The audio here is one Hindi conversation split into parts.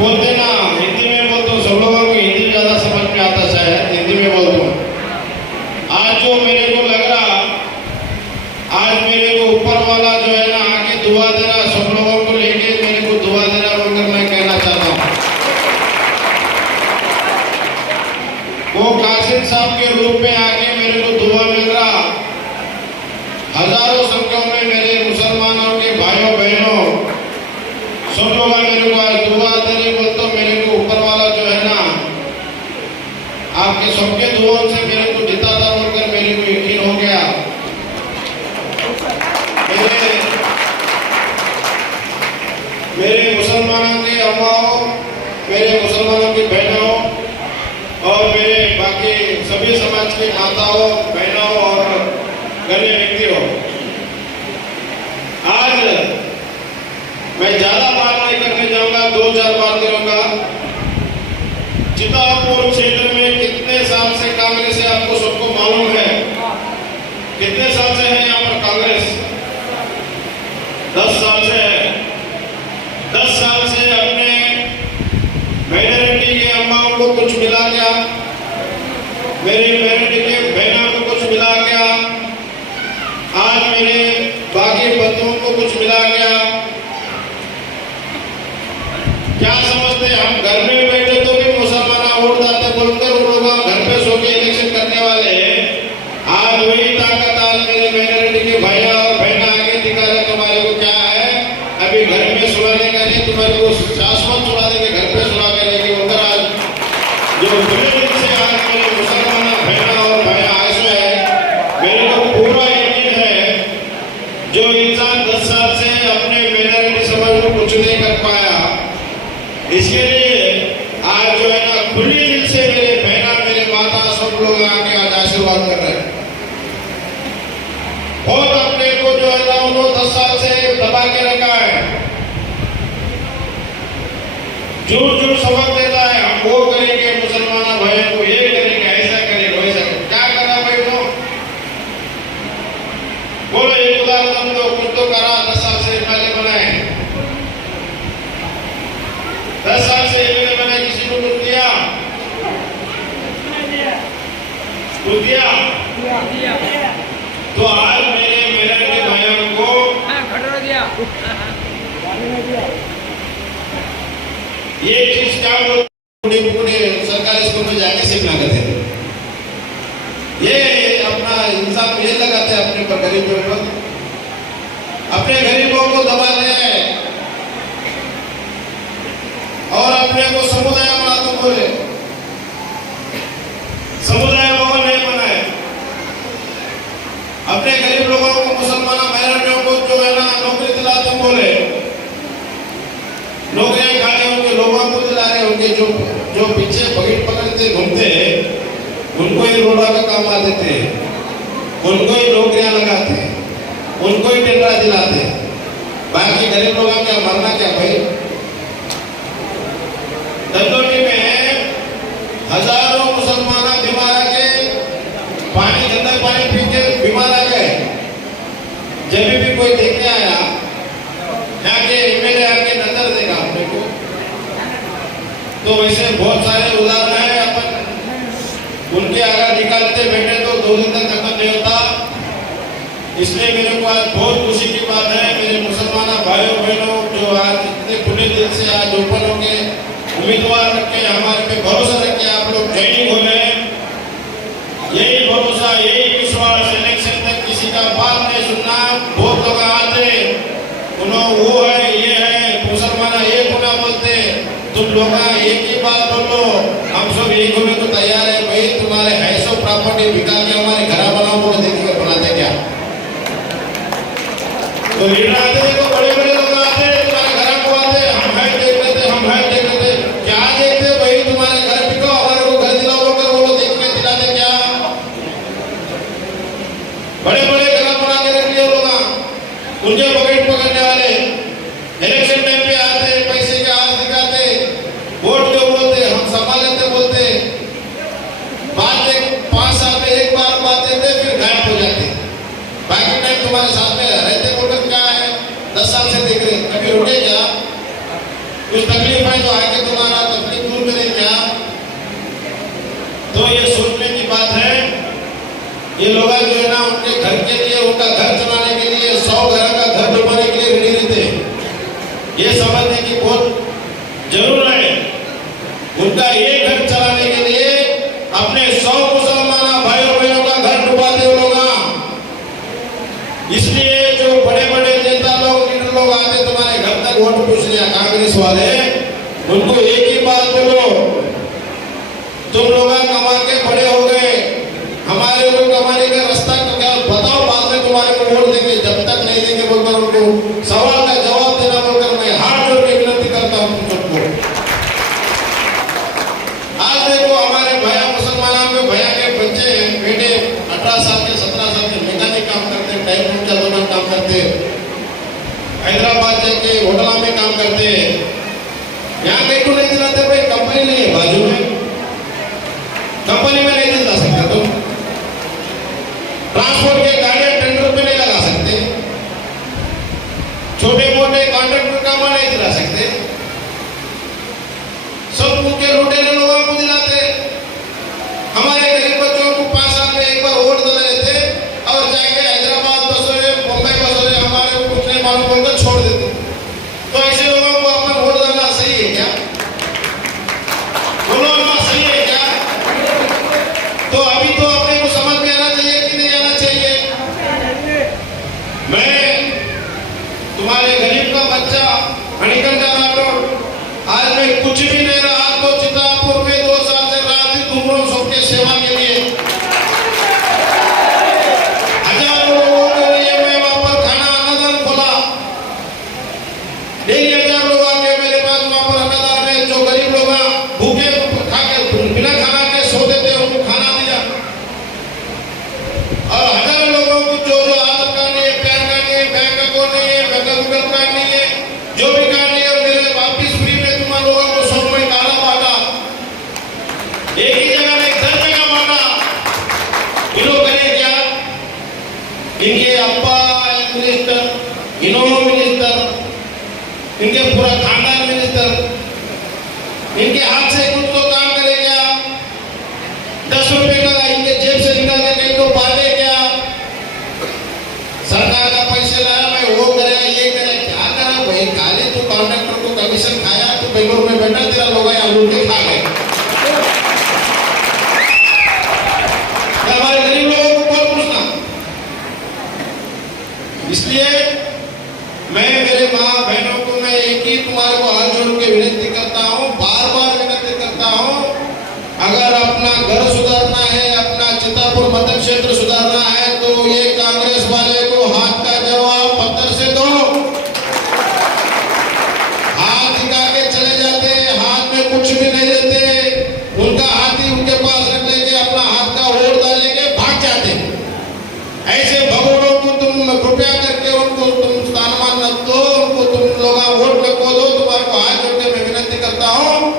बोलते ना, हिंदी में बोलते हूँ, सब लोगों को हिंदी ज्यादा समझ में आता शायद, हिंदी में बोलता हूँ। आज जो मेरे को लग रहा, आज मेरे को ऊपर वाला जो है ना आके दुआ दे रहा, सब लोगों को लेके मेरे को दुआ दे रहा बोलकर मैं कहना चाहता हूँ। वो कासिम साहब के रूप में आके मेरे को दुआ मिल रहा, हजारों संख्या में मेरे मुसलमानों के भाइयों बहनों सब लोग मेरे को आज दुआ दे रहे बोलते, मेरे को ऊपर वाला जो है ना आपके सबके दुआओं से मेरे को जिताता बोलकर मेरे को यकीन हो गया। मेरे मुसलमानों के अम्माओं, मेरे मुसलमानों की बहनों और मेरे बाकी सभी समाज की माताओं बहनों और गण्य व्यक्तियों, आज मैं ज्यादा बात नहीं करने जाऊंगा, 2-4 बात करूंगा। चितापुर क्षेत्र में कितने साल से कांग्रेस है आपको सबको मालूम है, कितने साल से है यहाँ पर कांग्रेस? 10 साल से है। 10 साल से अपने माइनॉरिटी के अम्माओं को कुछ मिला क्या? मेरी माइनॉरिटी के बहनों को कुछ मिला क्या? आज मेरे बाकी बंधुओं को कुछ मिला क्या? क्या समझते हैं हम घर में बैठे तो भी मुसलमान वोट डालते बोलकर वो लोग घर पे सो के इलेक्शन करने वाले हैं। आज वही ताकत आज मेरे माइनॉरिटी के भाई और बहन आगे दिखा रहे तुम्हारे को क्या है, अभी घर में सुलाने का नहीं, तुम्हारे को शाश्वत सुला देंगे, घर पे सुला के लेके उधर। आज जो बुरे दिन से आज मेरे मुसलमान बहन और भाई ऐसे है, मेरे को पूरा यकीन है जो इंसान 10 साल से अपने माइनॉरिटी समाज को कुछ नहीं कर पाया, इसके लिए आज जो है ना खुली दिल से मेरे बहना मेरे माता सब लोग आके आज आशीर्वाद कर रहे हैं। बहुत अपने को जो है ना उन्होंने 10 साल से दबा के रखा है, जो सबक देता है हम वो करेंगे, मुसलमान भाइयों को ये करेंगे, ऐसा करेंगे वैसा करेंगे। क्या करा भाई तो बोलो, एक उदाहरण दो, कुछ तो करा। 10 साल से एमएलए बनाए, 10 साल से एमएलए बनाए, किसी को कुछ दिया? कुछ दिया? तो आज मेरे भाइयों को ये चीज क्या पूरे सरकारी स्कूल में जाके सीखना करते थे, ये अपना इंसान ये लगाते हैं अपने पर, गरीबों पर, अपने गरीबों को दबा रहे हैं और अपने को समुदाय बना तो बोले, समुदाय भवन नहीं बनाए। अपने गरीब लोगों को, मुसलमान माइनॉरिटियों को जो है ना नौकरी दिलाते बोले, नौकरियां खाने उनके लोगों को दिला रहे, उनके जो पीछे बगीट पकड़ते घूमते हैं उनको ही रोड़ा का काम आ देते हैं, उनको ही नौकरियां लगाते हैं, उनको ही टेंडर दिलाते हैं, बाकी गरीब लोगों क्या मरना क्या भाई? दंडोटी में हजारों मुसलमान बीमार आ गए, पानी गंदा पानी पी के बीमार आ गए। जब भी कोई देखने आया यहाँ के एमएलए आके नजर देगा अपने को, तो वैसे बहुत सारे उदाहरण है। अपन उनके आगे निकालते बैठे तो 2 दिन तक खत्म नहीं होता। इसलिए मेरे को आज बहुत खुशी की बात है, मेरे मुसलमान भाइयों बहनों जो आज इतने खुले दिल से आज ओपन होके उम्मीदवार रखे, हमारे पे भरोसा रखे, आप लोग ट्रेनिंग हो गए। यही भरोसा, यही विश्वास, इलेक्शन तक किसी का बात नहीं सुनना। बहुत लोग आते उन्होंने वो है ये है, मुसलमान एक होना बोलते, तुम लोग एक ही बात बोलो, हम सब एक होने को तैयार है। भाई तुम्हारे है सब प्रॉपर्टी बिका के हमारे घर बनाओ, बोले देखिए बनाते क्या। तो लीडर आते देखो, बड़े बड़े लोग आते तुम्हारे घर को आते, हम है देख लेते, हम है देख लेते। क्या देखते भाई, तुम्हारे घर बिको, हमारे को घर दिलाओ बोलकर वो देख के दिलाते क्या। बड़े बड़े घर बना के रख लिए लोग, उनके पॉकेट पकड़ने वाले इलेक्शन टाइम पे आते, पैसे के हाथ दिखाते, वोट दो बोलते, हम संभाल लेते बोलते, बात 5 साल में एक बार बात देते फिर गायब हो जाते। बाकी टाइम तुम्हारे साथ में रहते बोलकर क्या है, 10 साल से देख रहे, कभी रुके क्या, कुछ तकलीफ है तो आके तुम्हारा तकलीफ दूर करें क्या। तो ये सोचने की बात है। ये लोग जो है ना, उनके घर के लिए, उनका घर चलाने के लिए 100 घर का घर डुबाने के लिए रेडी रहते हैं। ये समझने की बहुत जरूर है। उनका एक घर चलाने के लिए अपने 100 मुसलमान भाइयों बहनों का घर डुबाते हो लोग। इसलिए जो बड़े बड़े नेता लोग, लीडर लोग आते तुम्हारे घर तक वोट पूछ लिया, कांग्रेस वाले, उनको एक ही बात बोलो, तुम लोग कमा के बड़े हो गए, हमारे को कमाने का रास्ता क्या बताओ, बाद में तुम्हारे को वोट देंगे, जब तक नहीं देंगे बोलकर उनको सवाल का जवाब देना बोलकर मैं हाथ जोड़ के विनती करता हूं तुम सबको। आज देखो हमारे भैया मुसलमानों में भैया के बच्चे बेटे 18 साल के 17 साल के मैकेनिक काम करते, टाइम का दुकान काम करते, हैदराबाद जाके होटल में काम करते। यहाँ कहीं को नहीं दिलाते भाई, कंपनी नहीं है बाजू में, कंपनी में नहीं दिला सकते तुम। ट्रांसपोर्ट के गाड़ियां टेंडर पे नहीं लगा सकते, छोटे मोटे कॉन्ट्रैक्टर काम नहीं दिला सकते, सब के लुटेरे लोगों को दिलाते। हमारे गरीब बच्चों को 5 साल में एक बार वोट दिला लेते और जाके हैदराबाद बसोरे, मुंबई बसोरे, हमारे को कुछ नहीं मालूम बोलकर छोड़ देते। तो ऐसे लोगों को अपना वोट डालना सही है क्या? बोलो ना, सही है क्या? तो अभी तो अपने को समझ में आना चाहिए कि नहीं आना चाहिए। मैं तुम्हारे गरीब का बच्चा मणिकंठा राठौड़, आज मैं कुछ भी नहीं रहा तो चितापुर में 2 साल से रात दिन घूम रहा हूं सबके सेवा के लिए। हजारों लोगों के लिए मैं वहां पर खाना अन्नदान खोला, डेली 1000 लोग आके मेरे पास वहां पर अन्नदान में, जो गरीब लोग भूखे खा के बिना खाना के सोते थे उनको खाना दिया। और हजारों लोगों को जो जो आधार कार्ड नहीं है, पैन कार्ड नहीं है, बैंक अकाउंट नहीं है, बैंक कार्ड नहीं है, जो भी कार्ड नहीं है, मेरे वापिस फ्री में तुम लोगों को 100 रुपए काला बांटा। एक ही जगह में 10 जगह बांटा। ये लोग करें क्या? इनके अब्बा मिनिस्टर, इन्होंने मिनिस्टर, इनके पूरा खानदान मिनिस्टर, इनके हाथ से कुछ तो काम करे क्या? 10 रुपए का इनके जेब से निकाल के कहीं तो बांटे क्या? सरकार का पैसे लाया, मैं वो करे ये करे, क्या करा भाई? खाली तो कॉन्ट्रैक्टर को कमीशन खाया, तो बेंगलुरु में बैठा, तेरा लोग यहाँ लूट के खा गए। हमारे गरीब लोगों को कौन पूछना? इसलिए मैं मेरे माँ बहनों को मैं एक ही तुम्हारे को हाथ जोड़ के विनती करता हूँ, बार बार विनती करता हूँ, अगर अपना घर सुधारना है, अपना चितापुर मतदान क्षेत्र सुधारना है, तो ये कांग्रेस वाले को हाथ का जवाब पत्थर से दो। हाथ दिखा के चले जाते, हाथ में कुछ भी नहीं देते, उनका हाथ ही उनके पास रख लेके अपना हाथ का वोट डाल लेके भाग जाते। ऐसे भगोड़ों को तुम कृपया करके उनको तुम स्थानमान न दो, उनको तुम लोग वोट न को दो। तुम्हारे को हाथ जोड़ के मैं विनती करता हूँ,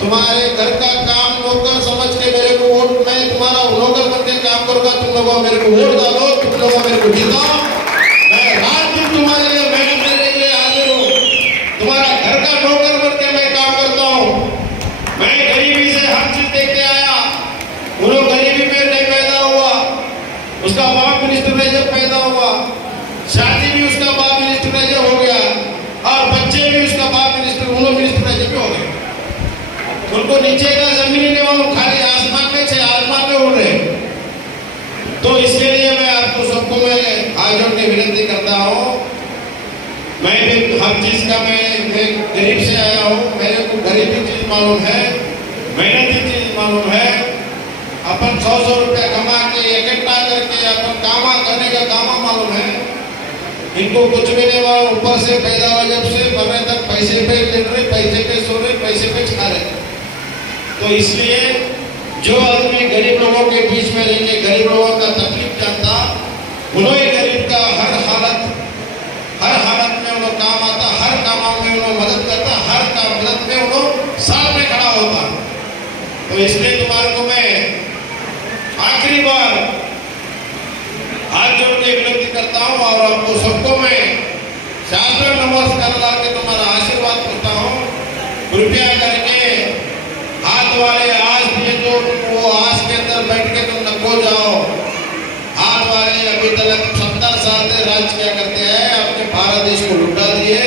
तुम्हारे घर का काम नौकर समझ के मेरे को वोट, मैं तुम्हारा नौकर बन के काम करूंगा, तुम लोग मेरे को वोट डालो, तुम लोग मेरे को जिताओ, मैं रात दिन तुम्हारे लिए मेहनत करने के लिए हाजिर हूँ, तुम्हारा घर का नौकर बन के मैं काम करता हूँ। मैं गरीबी से हर चीज देखते आया, वो लोग गरीबी में नहीं पैदा हुआ, उसका बाप मिनिस्टर में जब पैदा हुआ, शादी भी उसका बाप मिनिस्टर में जब हो गया, और बच्चे भी उसका बाप मिनिस्टर, वो लोग मिनिस्टर में जब हो गए, उनको नीचे का जमीन ही नहीं मालूम, खाली आसमान में से आसमान में उड़ रहे। तो इसके लिए मैं आपको सबको मैं हाथ जोड़ के विनती करता हूँ, मैं भी हर चीज का मैं गरीब से आया हूँ, मेरे को गरीबी चीज मालूम है, मेहनती चीज मालूम है। अपन 100 रुपया कमा के इकट्ठा करके अपन कामा करने का कामा मालूम है। इनको कुछ भी नहीं मालूम, ऊपर से पैदा हुआ जब से मरने तक पैसे पे मिल रहे, पैसे पे सो रहे, पैसे पे खा रहे। तो इसलिए जो आदमी गरीब लोगों के बीच में रहकर गरीब लोगों का तकलीफ जानता, उन्होंने गरीब का हर हालत में उन्होंने काम आता, हर काम में उन्होंने मदद करता, हर काम मदद में उन्होंने साथ में खड़ा होता। तो इसलिए तुम्हारे को मैं आखिरी बार हाथ जोड़ के विनती करता हूँ और आपको सबको मैं शास्त्र नमस्कार ला के तुम्हारा आशीर्वाद करता हूँ। कृपया करके हाथ वाले आज दिए तो वो आज के अंदर बैठ के तुम नको जाओ। हाथ वाले अभी तक 70 साल से राज क्या करते हैं, अपने भारत देश को लुटा दिए।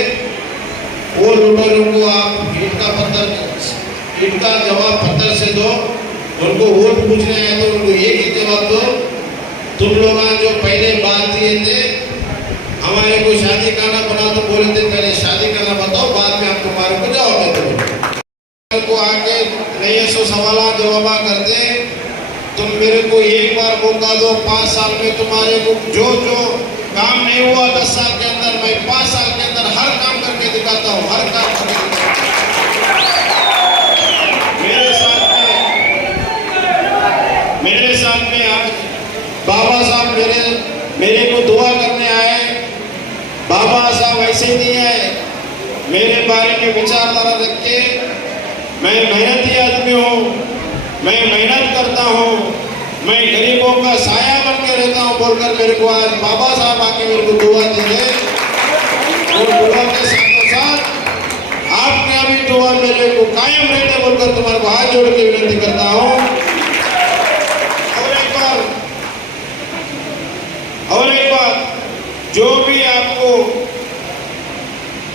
वो लुटेरों को आप ईट का जवाब पत्थर से दो। उनको वोट पूछने हैं तो उनको एक ही जवाब दो, तुम लोग जो पहले बात दिए थे हमारे को शादी करना बना, तो बोले थे पहले शादी करना बताओ, बाद में आप तुम्हारे को जाओगे। तो आके नहीं ऐसा सवाल जवाब करते, तुम मेरे को एक बार मौका दो, 5 साल में तुम्हारे को जो काम नहीं हुआ 10 साल के अंदर, मैं 5 साल के अंदर हर काम करके दिखाता हूँ, हर काम करके दिखाता हूँ। मेरे साथ में आज बाबा साहब मेरे को दुआ करने आए। बाबा साहब ऐसे नहीं आए, मेरे बारे में विचारधारा रख के, मैं मेहनती आदमी हूँ, मैं मेहनत करता हूँ, मैं गरीबों का साया बन के रहता हूँ बोलकर मेरे को आज बाबा साहब आके मेरे को दुआ दे। और दुआ के साथ साथ आपका भी दुआ मेरे को कायम रहते बोलकर तुम्हारे को हाथ जोड़ के विनती करता हूँ। और एक बात, जो भी आपको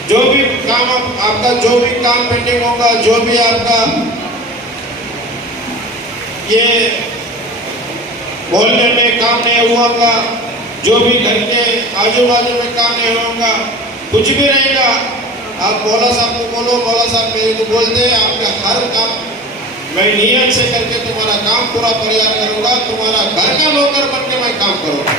जो भी काम आपका जो भी काम पेंडिंग होगा, जो भी आपका ये मोहल्ले में काम नहीं हुआ होगा, जो भी घर के आजू बाजू में काम नहीं होगा, कुछ भी रहेगा, आप मौला साहब को बोलो, मौला साहब मेरे को बोल दे, आपका हर काम मैं नियत से करके तुम्हारा काम पूरा तैयार करूंगा, तुम्हारा घर का नौकर बन के मैं काम करूंगा।